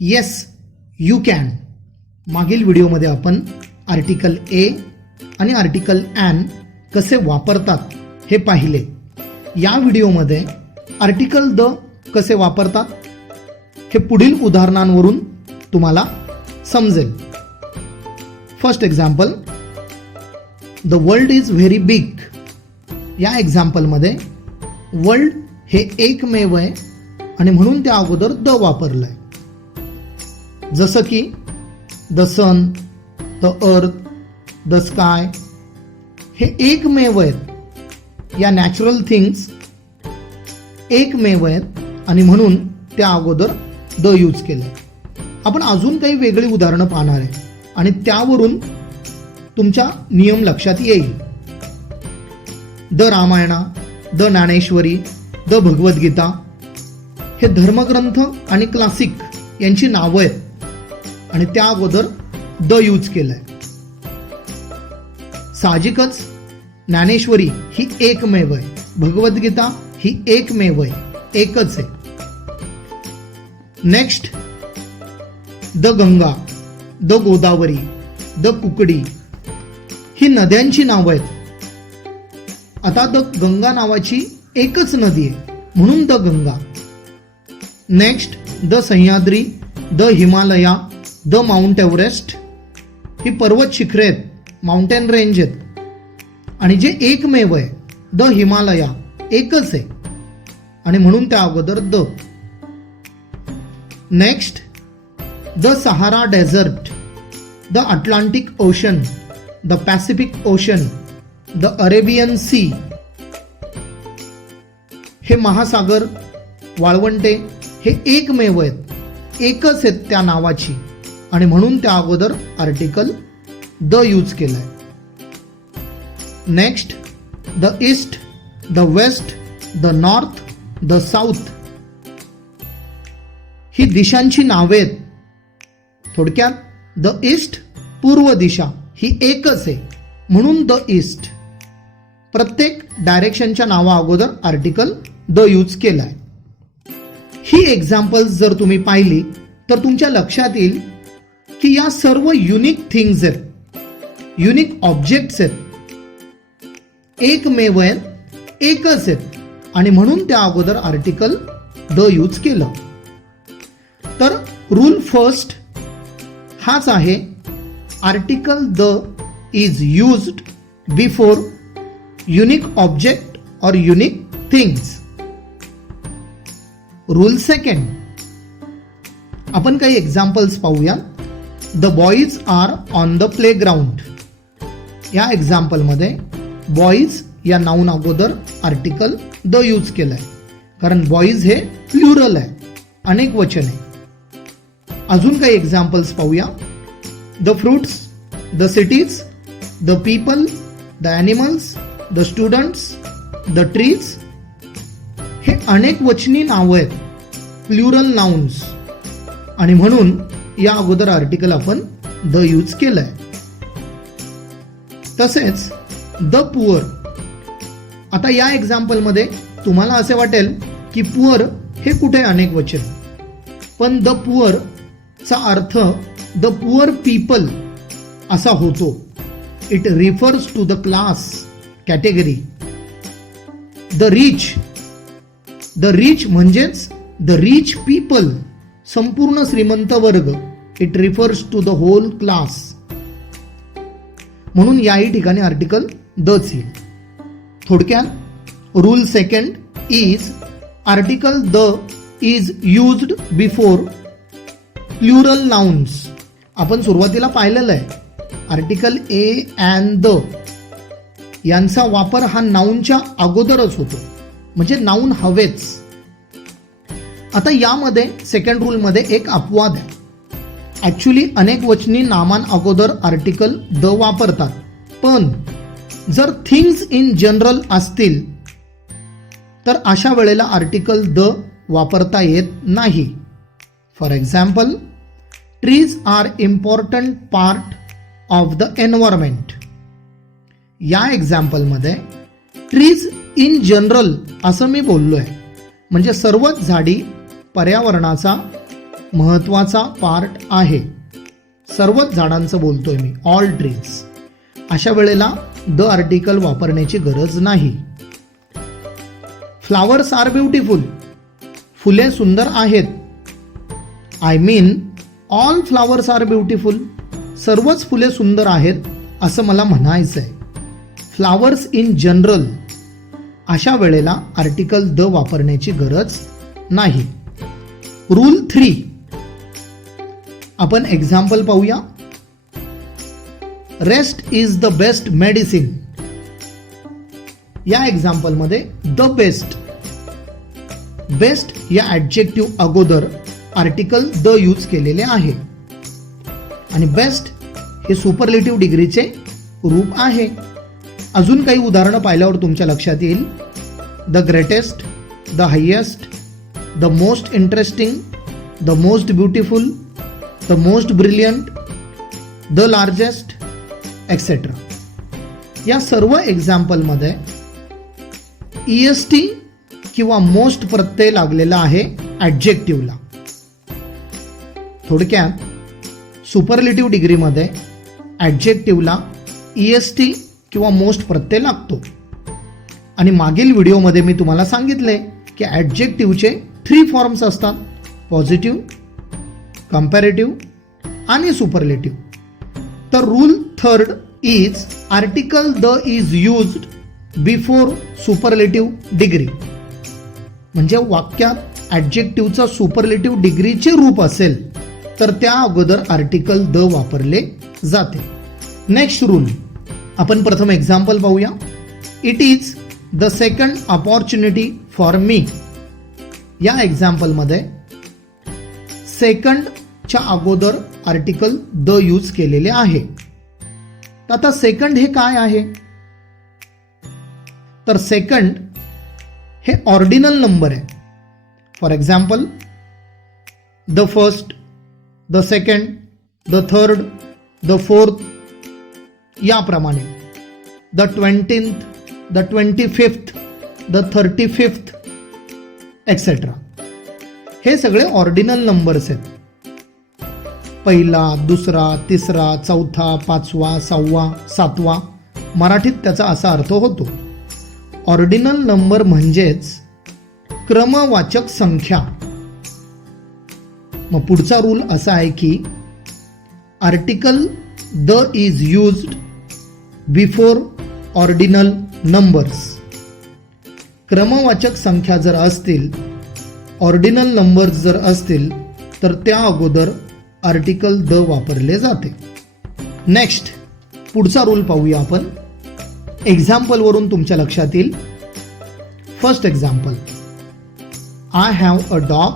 Yes you can. मागील व्हिडिओमध्ये आपण आर्टिकल ए आणि आर्टिकल ॲन कसे वापरतात हे पाहिले. या व्हिडिओमध्ये आर्टिकल द कसे वापरतात हे पुढील उदाहरणांवरून तुम्हाला समजेल. First example, the world is very big. या एक्झाम्पलमध्ये वर्ल्ड हे एकमेव आहे आणि म्हणून त्या अगोदर द वापरलंय. जसं की the sun, the earth, the sky हे एकमेव आहेत. या नॅचरल थिंग्स एकमेव आहेत आणि म्हणून त्या अगोदर द यूज केलंय. आपण अजून काही वेगळी उदाहरणं पाहणार आहे आणि त्यावरून तुमचा नियम लक्षात येईल. The Ramayana, the Dnyaneshwari, the Bhagavad Gita हे धर्मग्रंथ आणि क्लासिक यांची नावं आहेत आणि त्या अगोदर द यूज केलंय. साहजिकच ज्ञानेश्वरी ही एकमेव आहे, भगवद्गीता ही एकमेव आहे, एकच आहे. Next, the Ganga, the Godavari, the Kukadi ही नद्यांची नावं आहेत. आता द गंगा नावाची एकच नदी आहे म्हणून the Ganga. Next, the Sahyadri, the Himalaya, the mount Everest ही पर्वत शिखरे आहेत, माउंटेन रेंज आहेत आणि जे एकमेव आहे द हिमालया एकच आहे आणि म्हणून त्या अगोदर the. Next, the Sahara desert, the Atlantic ocean, the Pacific ocean, the Arabian sea हे महासागर, वाळवंटे हे एकमेव आहेत, एकच आहेत त्या नावाची आणि म्हणून त्या अगोदर आर्टिकल द यूज केलंय. Next, the east, the west, the north, the south ही दिशांची नावे आहेत. थोडक्यात द ईस्ट पूर्व दिशा ही एकच आहे म्हणून द ईस्ट. प्रत्येक डायरेक्शनच्या नावा अगोदर आर्टिकल द यूज केलाय. ही एक्झाम्पल्स जर तुम्ही पाहिली तर तुमच्या लक्षात येईल की या सर्व युनिक थिंग्स आहेत, युनिक ऑब्जेक्ट्स आहेत, एकमेव आहेत, एकच आहेत आणि म्हणून त्या अगोदर आर्टिकल द यूज केलं. तर रूल फर्स्ट हाच आहे, article the is used before unique object और युनिक थिंग्स. रूल सेकंड, आपण काही एक्झाम्पल्स पाहूया. The boys are on the playground. या एक्झाम्पलमध्ये बॉईज या नाऊन अगोदर आर्टिकल द यूज केलंय कारण बॉईज हे प्लुरल आहे, अनेक वचन आहे. अजून काही एक्झाम्पल्स पाहूया. The fruits, the cities, the people, the animals, the students, the trees हे अनेक वचनी नावं आहेत, प्लुरल नाउन्स आणि म्हणून या अगोदर आर्टिकल आपण द यूज केलंय. तसेच द पुअर. आता या एक्झाम्पलमध्ये तुम्हाला असे वाटेल की पुअर हे कुठे अनेक वचन, पण द पुअर चा अर्थ द पुअर पीपल असा होतो. It refers to the class, category. The rich, the rich म्हणजेच द रिच पीपल, संपूर्ण श्रीमंत वर्ग. It refers to the whole class म्हणून याही ठिकाणी आर्टिकल दच येईल. थोडक्यात rule second is article the is used before plural nouns. आपण सुरुवातीला पाहिलेलं आहे आर्टिकल ए अँड द यांचा वापर हा नाऊनच्या अगोदरच होतो, म्हणजे नाऊन हवेच. आता यामध्ये सेकंड रूलमध्ये एक अपवाद आहे. ॲक्च्युली अनेक वचनी नामान अगोदर आर्टिकल द वापरतात, पण जर थिंग्स इन जनरल असतील तर अशा वेळेला आर्टिकल द वापरता येत नाही. For example, trees are important part of the environment. या एक्झाम्पलमध्ये ट्रीज इन जनरल असं मी बोललोय, म्हणजे सर्वच झाडी पर्यावरणाचा महत्त्वाचा पार्ट आहे. सर्वच झाडांचं बोलतोय मी, ऑल ट्रीज. अशा वेळेला द आर्टिकल वापरण्याची गरज नाही. Flowers are beautiful. फुले सुंदर आहेत. I mean all flowers are beautiful. सर्वच फुले सुंदर आहेत असं मला म्हणायचं आहे. Flowers in general. अशा वेळेला आर्टिकल द वापरण्याची गरज नाही. रूल 3. आपण एक्झाम्पल पाहूया. Rest is the best medicine. या एक्झाम्पल मध्ये द बेस्ट, बेस्ट या ऍडजेक्टिव्ह अगोदर आर्टिकल द यूज केलेले आहे आणि बेस्ट हे सुपरलेटिव्ह डिग्रीचे रूप आहे. अजून काही उदाहरणं पाहिल्यावर तुमच्या लक्षात येईल. The greatest, the highest, the most interesting, the most beautiful, the most brilliant, the largest, etcetera. या सर्व एक्झाम्पलमध्ये EST किंवा मोस्ट प्रत्यय लागलेला आहे ऍडजेक्टिव्हला. थोडक्यात सुपरलेटिव्ह डिग्रीमध्ये ऍडजेक्टिव्हला EST किंवा मोस्ट प्रत्यय लागतो. आणि मागील व्हिडिओमध्ये मी तुम्हाला सांगितले की ऍडजेक्टिव्हचे 3 फॉर्म्स असतात: पॉझिटिव्ह, कंपॅरेटिव्ह आणि सुपरलेटिव्ह. तर rule 3 is article the is used before superlative degree. म्हणजे वाक्यात ऍडजेक्टिव्हचा सुपरलेटिव्ह डिग्रीचे रूप असेल तर त्या अगोदर आर्टिकल द वापरले जाते. Next rule. आपण प्रथम एक्झाम्पल पाहूया. It is the second opportunity for me. या एक्झाम्पलमध्ये सेकंडच्या अगोदर आर्टिकल द यूज केलेले आहे. तर आता सेकंड हे काय आहे? तर सेकंड हे ऑर्डिनल नंबर आहे. For example the first, the second, the third, the fourth याप्रमाणे. The 20th, the 25th, the 35th etcetera. हे सगळे ऑर्डिनल नंबर्स आहेत. पहिला, दुसरा, तिसरा, चौथा, पाचवा, 6वा, 7वा. मराठीत त्याचा असा अर्थ होतो. ऑर्डिनल नंबर म्हणजेच क्रमवाचक संख्या. मग पुढचा रूल असा आहे की article the is used before ordinal numbers. क्रमवाचक संख्या जर असतील, ऑर्डिनल नंबर्स जर असतील तर त्या अगोदर आर्टिकल द वापरले जाते. नेक्स्ट पुढचा रूल पाहूया आपण. एक्झाम्पल वरून तुमच्या लक्षात येईल. First example. I have a dog.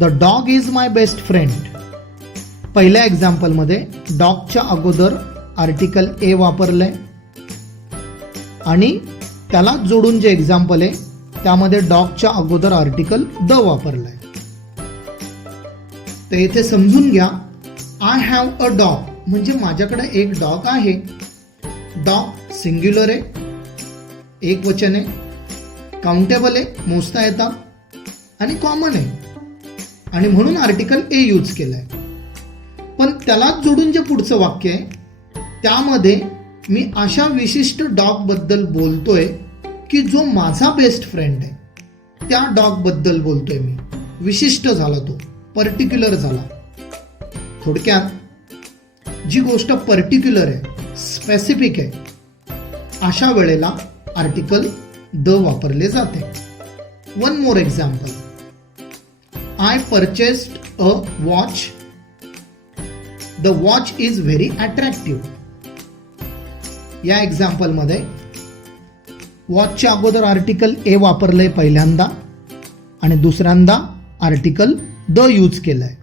The dog is my best friend. पहिल्या एक्झाम्पलमध्ये डॉगच्या अगोदर आर्टिकल ए वापरलंय आणि त्याला जोडून जे एक्झाम्पल आहे त्यामध्ये डॉगच्या अगोदर आर्टिकल द वापरलंय. तर इथे समजून घ्या, आय हॅव अ डॉग म्हणजे माझ्याकडे एक डॉग आहे. डॉग सिंग्युलर आहे, एक वचन आहे, काउंटेबल आहे, मोजता येतात आणि कॉमन आहे आणि म्हणून आर्टिकल ए यूज केलंय. पण त्यालाच जोडून जे पुढचं वाक्य आहे त्यामध्ये मी अशा विशिष्ट डॉग बद्दल बोलतोय की जो माझा बेस्ट फ्रेंड आहे. त्या डॉग बद्दल बोलतोय मी. विशिष्ट झाला तो, पर्टिक्युलर झाला. थोडक्यात जी गोष्ट पर्टिक्युलर आहे, स्पेसिफिक आहे, अशा वेळेला आर्टिकल द वापरले जाते. One more example. I purchased a watch. The watch is very attractive. या एक्झाम्पल मध्ये वॉचच्या अगोदर आर्टिकल ए वापरलंय पहिल्यांदा आणि दुसऱ्यांदा आर्टिकल द यूज केलंय.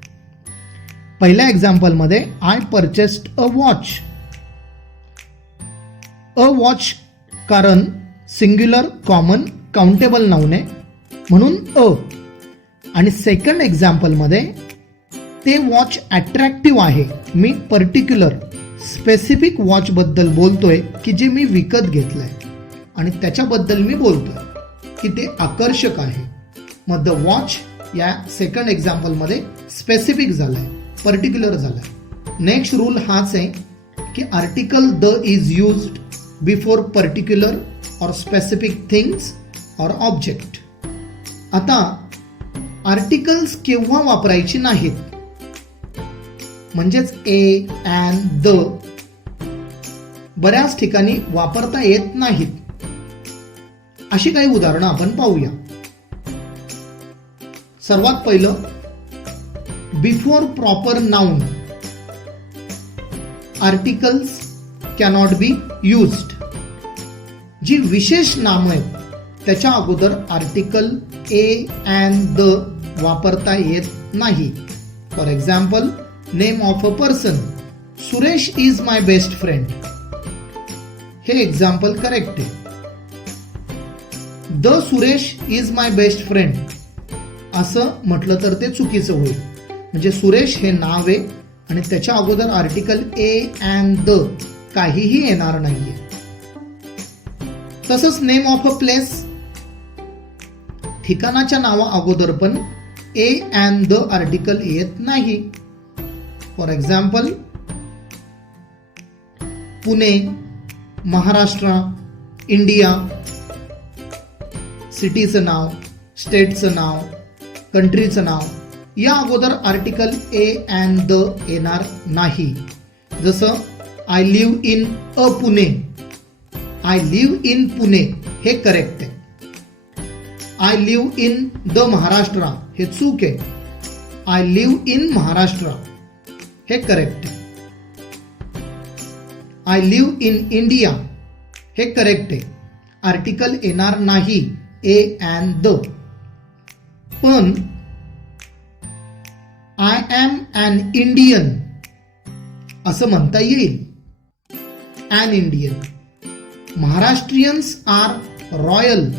पहिल्या एक्झाम्पल मध्ये I purchased a watch. A watch कारण सिंग्युलर, कॉमन, काउंटेबल नाउन आहे म्हणून अ. आणि सेकंड एक्झाम्पल मध्ये ते वॉच अट्रॅक्टिव्ह आहे. मी पर्टिक्युलर, स्पेसिफिक वॉच बद्दल बोलतोय की जे मी विकत घेतलंय आणि त्याच्याबद्दल मी बोलतोय की ते आकर्षक आहे. मग द वॉच या सेकंड एक्झाम्पलमध्ये स्पेसिफिक झालाय, पर्टिक्युलर झालाय. नेक्स्ट रूल हाच आहे की article the is used before particular और स्पेसिफिक थिंग्स और ऑब्जेक्ट. आता आर्टिकल्स केव्हा वापरायची नाहीत, म्हणजेच ए, अँड, द बऱ्याच ठिकाणी वापरता येत नाहीत. अशी काही उदाहरणं आपण पाहूया. सर्वात पहिलं, before proper noun articles cannot be used. जी विशेष नामं आहेत त्याच्या अगोदर आर्टिकल ए, अँड, द वापरता येत नाही. For example, name of a person, Suresh is my best friend. हे एक्झाम्पल करेक्ट आहे. The Suresh is my best friend असं म्हटलं तर ते चुकीचं होईल. म्हणजे सुरेश हे नाव आहे आणि त्याच्या अगोदर आर्टिकल ए, अँड, द काहीही येणार नाहीये. तसंच नेम ऑफ अ प्लेस, ठिकाणाच्या नावा अगोदर पण ए, अँड, द आर्टिकल येत नाही. For example, Pune, Maharashtra, India, सिटीचं नाव, स्टेटचं नाव, कंट्रीचं नाव या अगोदर आर्टिकल ए, अँड, द येणार नाही. जसं I live in a Pune, I live in Pune हे करेक्ट आहे. I live in the Maharashtra हे चूक आहे. आय लिव्ह इन महाराष्ट्र हे करेक्ट आहे. आय लिव्ह इन इंडिया हे करेक्ट आहे. आर्टिकल येणार नाही ए, अँड, द. पण आय एम अन इंडियन असं म्हणता येईल. An Indian. Maharashtrians are royal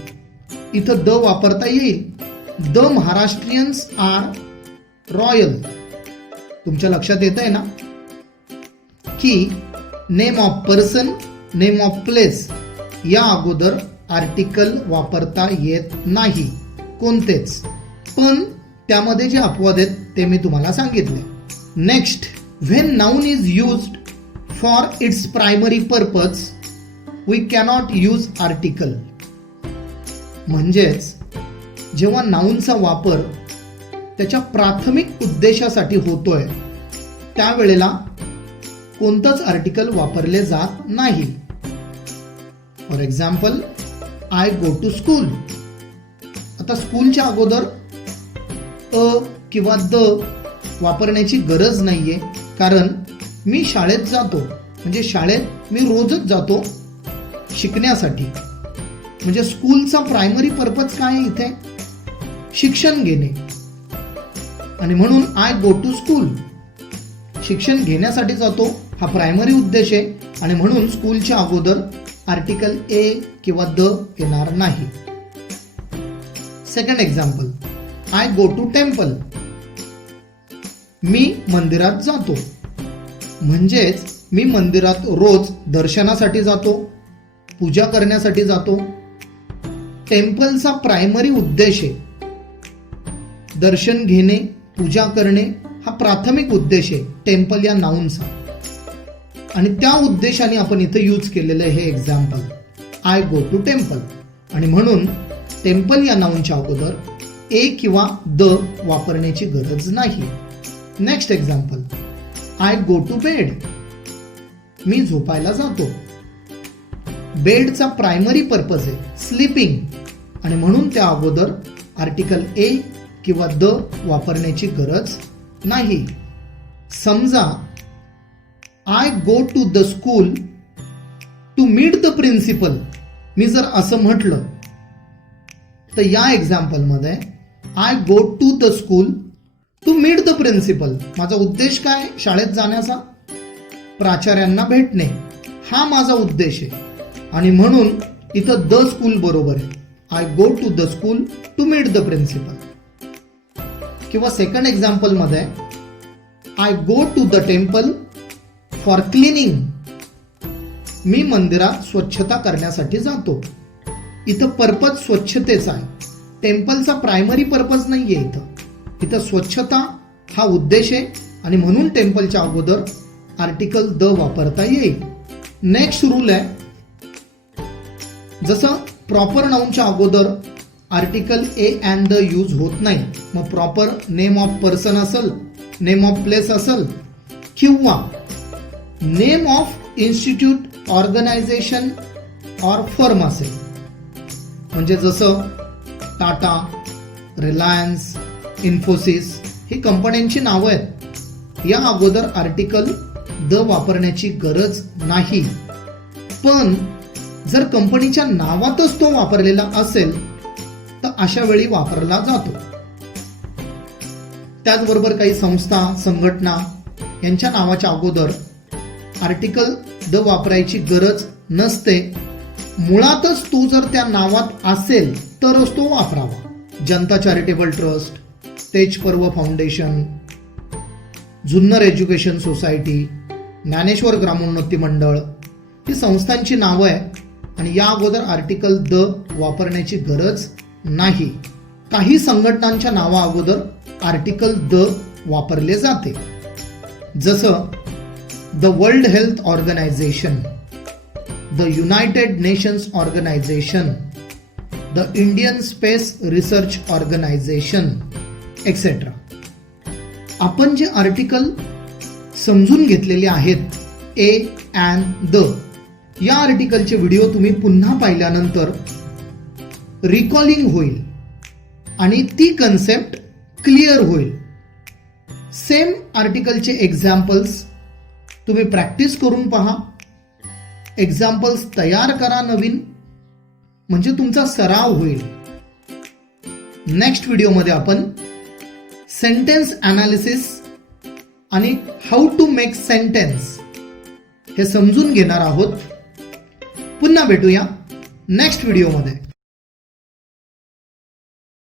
इथं द वापरता येईल. The Maharashtrians are royal. तुमच्या लक्षात येत आहे ना की name of person, name of place या अगोदर आर्टिकल वापरता येत नाही कोणतेच. पण त्यामध्ये जे अपवाद आहेत ते मी तुम्हाला सांगितले. Next, when noun is used for its primary purpose we cannot use article. म्हणजेच जेव्हा नाउनचा वापर त्याच्या प्राथमिक उद्देशासाठी होतोय त्यावेळेला कोणतंच आर्टिकल वापरले जात नाही. For example, I go to school. आता स्कूलच्या अगोदर अ किंवा द वापरण्याची गरज नाहीये, कारण मी शाळेत जातो. म्हणजे शाळेत मी रोजच जातो शिकण्यासाठी. म्हणजे स्कूलचा प्रायमरी पर्पज काय आहे इथे? शिक्षण घेणे. आणि म्हणून आय गो टू स्कूल, शिक्षण घेण्यासाठी जातो हा प्रायमरी उद्देश आहे. आणि म्हणून स्कूलच्या अगोदर आर्टिकल ए किंवा द येणार नाही. Second example, I go to temple. मी मंदिरात जातो. म्हणजेच मी मंदिरात रोज दर्शनासाठी जातो, पूजा करण्यासाठी जातो. टेम्पलचा प्रायमरी उद्देश आहे दर्शन घेणे, पूजा करणे हा प्राथमिक उद्देश आहे टेम्पल या नाउनचा. आणि त्या उद्देशाने आपण इथं यूज केलेलं हे example I go to temple. आणि म्हणून टेम्पल या नाउनच्या अगोदर ए किंवा द वापरण्याची गरज नाही. Next example, I go to bed. मी झोपायला जातो. बेडचा प्रायमरी पर्पज आहे स्लीपिंग. आणि म्हणून त्या अगोदर आर्टिकल ए किंवा द वापरण्याची गरज नाही. समजा I go to the school to meet the principal. मी जर असं म्हटलं तर या एक्झाम्पलमध्ये I go to the school to meet the principal. माझा उद्देश काय? शाळेत जाण्याचा, प्राचार्यांना भेटणे हा माझा उद्देश आहे. आणि म्हणून इथं द स्कूल बरोबर आहे. I go to the school to meet the principal. किंवा सेकंड एक्झाम्पल मध्ये I go to the temple for cleaning. मी मंदिरात स्वच्छता करण्यासाठी जातो. इथं पर्पज स्वच्छतेचा आहे. टेम्पलचा प्रायमरी पर्पज नाहीये इथं. इथं स्वच्छता हा उद्देश आहे आणि म्हणून टेम्पलच्या अगोदर आर्टिकल द वापरता येईल. नेक्स्ट रूल आहे, जसं प्रॉपर नाउनच्या अगोदर article a and the use होत नाही. मग प्रॉपर नेम ऑफ पर्सन असेल, नेम ऑफ प्लेस असेल किंवा name of institute, organisation or firm असेल, म्हणजे जसं टाटा, रिलायन्स, इन्फोसिस ही कंपन्यांची नावं आहेत. या अगोदर आर्टिकल द वापरण्याची गरज नाही. पण जर कंपनीच्या नावातच तो वापरलेला असेल तर अशा वेळी वापरला जातो. त्याचबरोबर काही संस्था, संघटना यांच्या नावाच्या अगोदर आर्टिकल द वापरायची गरज नसते. मुळातच तो जर त्या नावात असेल तरच तो वापरावा. जनता charitable trust, Tej Parv foundation, Junnar education society, Dnyaneshwar Gramonnati Mandal ही संस्थांची नावं आहे आणि या अगोदर आर्टिकल द वापरण्याची गरज नाही. काही संघटनांच्या नावा अगोदर आर्टिकल द वापरले जाते, जसं the World Health Organisation, the United Nations Organisation, the Indian Space Research Organisation etcetera. आपण जे आर्टिकल समजून घेतलेले आहेत ए अँड द, या आर्टिकलचे व्हिडिओ तुम्ही पुन्हा पाहिल्यानंतर रिकॉलिंग होईल आणि ती कन्सेप्ट क्लिअर होईल. सेम आर्टिकलचे एक्झाम्पल्स तुम्ही प्रॅक्टिस करून पहा, एक्झाम्पल्स तयार करा नवीन, म्हणजे तुमचा सराव होईल. नेक्स्ट व्हिडिओमध्ये आपण सेंटेन्स अनालिसिस आणि हाऊ टू मेक सेंटेन्स हे समजून घेणार आहोत. पुन्हा भेटूया नेक्स्ट व्हिडिओमध्ये.